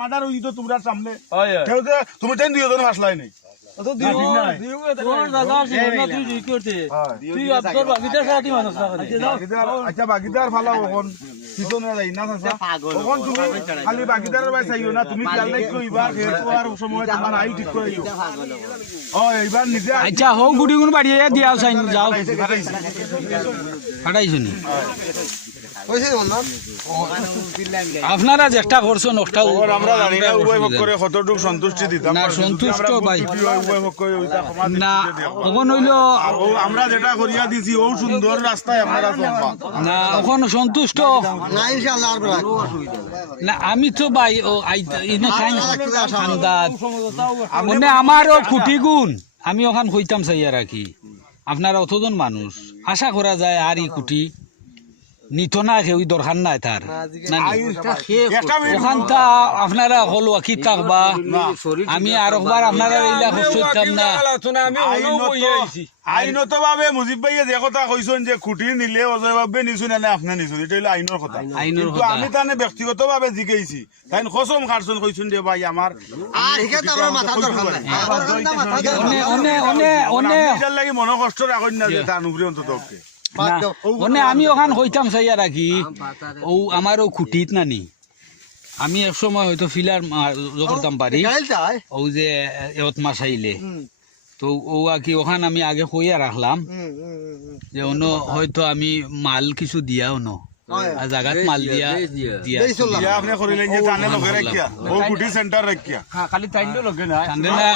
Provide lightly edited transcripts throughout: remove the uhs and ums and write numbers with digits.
mother হই তো তোমরা সামনে কেউ যে তুমি তেন দিও জন ফাসলাই নাই তো দিও তোর দাদা জীবন তুই ঠিক করতে তুই তোর বাগিদার সাথে মানুষ না আচ্ছা বাগিদার ভালো এখন পিছনে যাই না চাচা এখন তুমি খালি বাগিদারের বাই চাইও না তুমি খেয়াল রাখো এবার যেহেতু আর সময় তোমার আই ঠিক করে দিও এবার নিজে আচ্ছা হো গুড়ি গুণ বাড়িয়ে দিয়াও চাই যাও ফাটাইছনি আপনারা চেষ্টা করছেন একটা আমরা জানি না উভয় পক্ষ করে কতটুকু সন্তুষ্টি দিতাম না সন্তুষ্ট ভাই উভয় পক্ষ ওইটা সমাজ না ওখান হইল আমরা যেটা করিয়া দিছি ও সুন্দর রাস্তায় আপনারা চলবা না ওখানে সন্তুষ্ট না ইনশাআল্লাহ আর না আমি তো ভাই ও ইনে খাই খান্দাত মানে আমারও খুঁটি গুণ আমি ওখান হইতাম চাইয়া রাখি আপনারা অতজন মানুষ আশা করা যায় আর ই খুঁটি নিত না ওই দরকার নাই তার ওখানটা আপনারা হলো কি থাকবা আমি আর একবার আপনারা এইলা করতাম না আইনত ভাবে মুজিব ভাইয়ে যে কথা কইছেন যে খুঁটি নিলে অজয় ভাবে নিছুন না আপনি নিছুন এটা হলো আইনের কথা কিন্তু আমি তানে ব্যক্তিগত ভাবে জিজ্ঞাসি তাই কসম খারছন কইছেন যে ভাই আমার আর হিকে তো আমার মাথা দরকার নাই এটার লাগি মনে কষ্ট রাখেন না যে তার উপরে অন্তত মানে আমি ওখান হইতাম চাইয়া রাখি ও আমার ও খুঁটিত নানি আমি এক সময় হয়তো ফিলার করতাম পারি ও যে এত মাস আইলে তো ও আর কি ওখান আমি আগে কইয়া রাখলাম যে অন্য হয়তো আমি মাল কিছু দিয়াও ন জায়গাত মাল দিয়া আপনি করিলেন যে টানে লগে রাখিয়া ও কুটি সেন্টার রাখিয়া খালি টাইনলো লগে না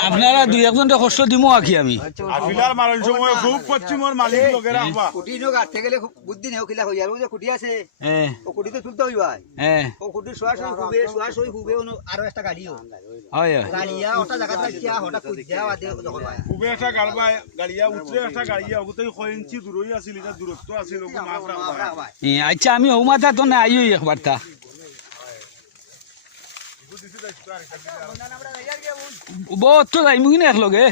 আপনারা দুই একজনটা কষ্ট দিমু আকি আমি আফিলার মারণ সময় খুব পশ্চিমর মালিক লগে রাখবা কুটি নো গাতে গেলে বুদ্ধি নেও কিলা হইয়া ও যে কুটি আছে ও কুটি তো তুলতে হইবা ও কুটি সোয়া সই হুবে আরো একটা গাড়িও হয় গাড়িয়া ওটা জায়গা রাখিয়া ওটা কুইয়া আদে হুবে একটা গাড়িয়া উতরে একটা গাড়িয়া ওগুতেই 6 ইঞ্চি দূরই আছিল এটা দূরত্ব আছিল ওগো মাফ রাখবা আচ্ছা আমি হৌমাতা তো না আইও একবার তা বহুত তো যাইমু কিনা একলগে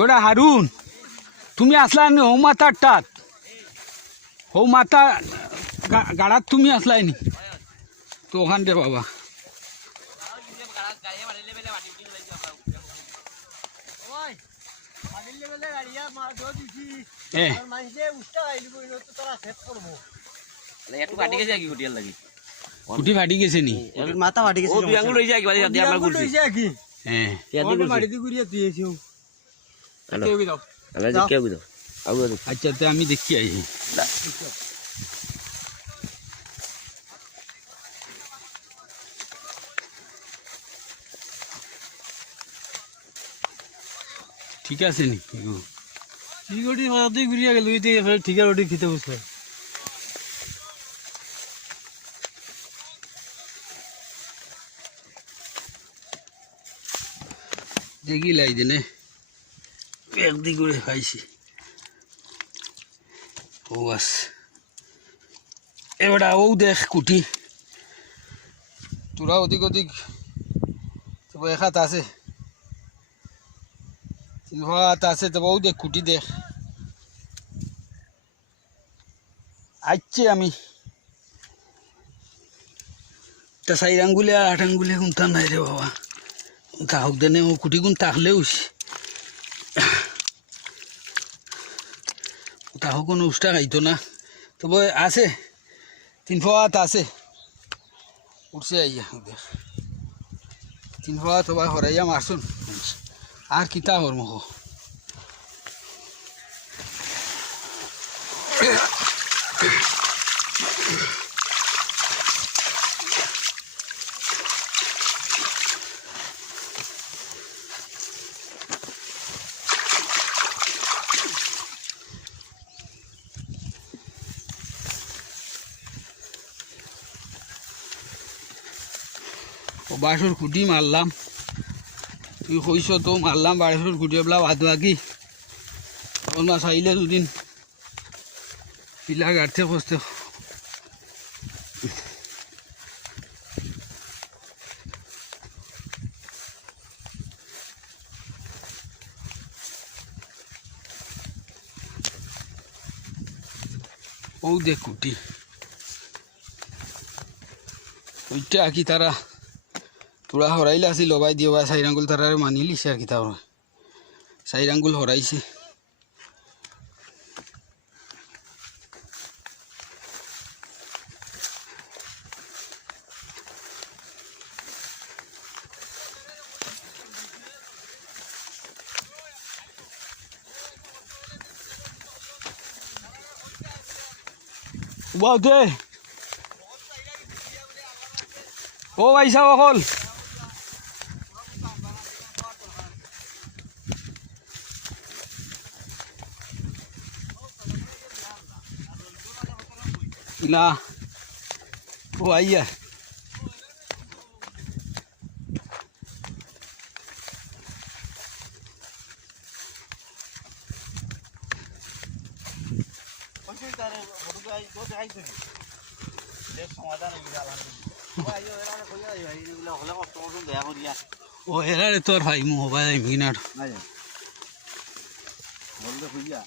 ওটা হারুন তুমি আসলা নি হৌমাতার টাত হৌমাতা গাড়াত তুমি আসলাই নি তো ওখান দে বাবা কুটি ফাটি গেছে নি মাথা ফাটি গেছে দুই আঙুল রইছে একবার দিয়ে আমার গুলছি হ্যাঁ আচ্ছা তো আমি দেখি আই ঠিক আছে নি ঠিক ওটি ঘুরিয়া গেল ঠিক আছে ওটি খেতে বসে দেখি লাই দিনে একদিক করে খাইছি ও বাস এবারে ও দেখ কুটি তোরা ওদিক ওদিক এক হাত আছে হাত আছে তবে ও দেখ কুটি দেখ আচ্ছা আমি তা 4 আঙ্গুলে আর 8 আঙ্গুলে কোনটা নাই রে বাবা তাহক দেনে ও কুটি গুণ তাহলেও তাহো কোনো উষ্টা খাইতো না তবে আছে 3 হাত আছে উঠছে আইয়া দেখ 3 হাত হবা হরাইয়া মারছুন আর কিতা হর মহ বাঁশের খুঁটি মারলাম তুই কইস তো মারলাম বাঁশের খুঁটি বলা বাদ বাকি ওর মাছ আইলে দুদিন পিলা গাড়তে বসতে ও দে কুটি ওইটা কি তারা তোরা হরাইলে আসি লগাই দিয়ে বা চাইর আঙ্গুল তারা মানি লিছে আর কি তার চাইর আঙ্গুল হরাইছে দে ও ভাই সাহ অকল ইলা ও আইয়া ও এরা তোর ভাই মোবাইল মিনার বলতে খুঁজিয়া